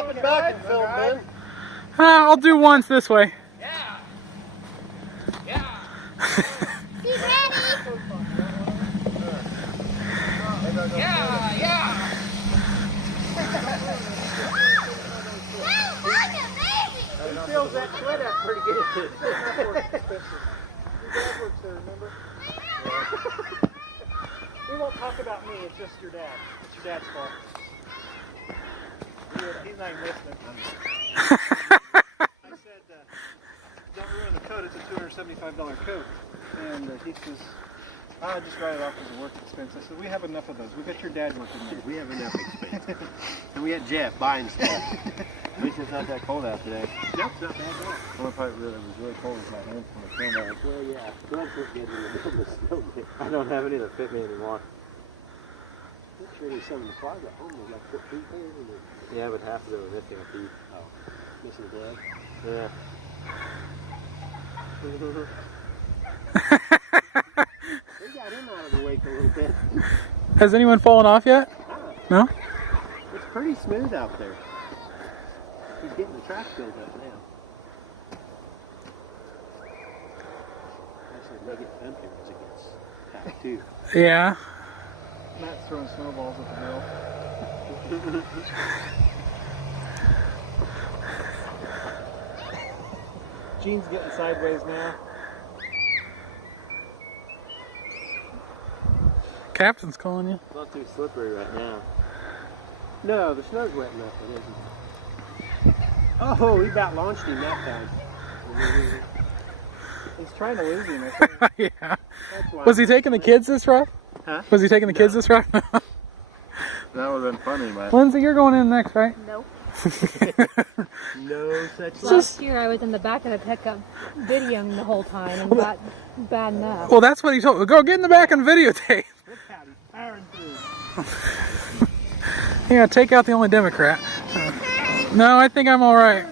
Hop it back and film, man. I'll do once this way. Yeah. Yeah. Be ready. Yeah, yeah. I'm a baby. He feels that sweat out pretty good. We won't talk about me, it's just your dad. It's your dad's fault. He's not even listening. I said, don't ruin the coat, it's a $275 coat. And he says, I'll just write it off as a work expense. I said, we have enough of those. We got your dad working there. We have enough expense. And we had Jeff buying stuff. At least it's not that cold out today. Nope, not bad at all. The only part really was really cold was my hands from the snowball. Well, yeah, gloves were getting in the middle of the snow. I don't have any that fit me anymore. I'm sure there's some in the closet at home. There's like 4 feet there, isn't there? Yeah, but half of it was missing a piece. Oh, missing a leg? Yeah. We got him out of the wake a little bit. Has anyone fallen off yet? No? It's pretty smooth out there. He's getting the track filled up now. Actually, they get dumped here because it gets packed too. Yeah. Matt's throwing snowballs at the hill. Gene's getting sideways now. Captain's calling you. It's not too slippery right now. No, the snow's wet enough, it isn't. Oh, we about launched him that time. He's trying to lose him. Yeah. That's why. Was he taking the kids this route? Huh? Was he taking the kids this route? That would have been funny, man. Lindsay, you're going in next, right? Nope. No such thing. Last year I was in the back of the pickup videoing the whole time and got bad enough. Well, that's what he told me. Go get in the back and videotape. Look how he's powering through. Yeah, take out the only Democrat. No, I think I'm all right.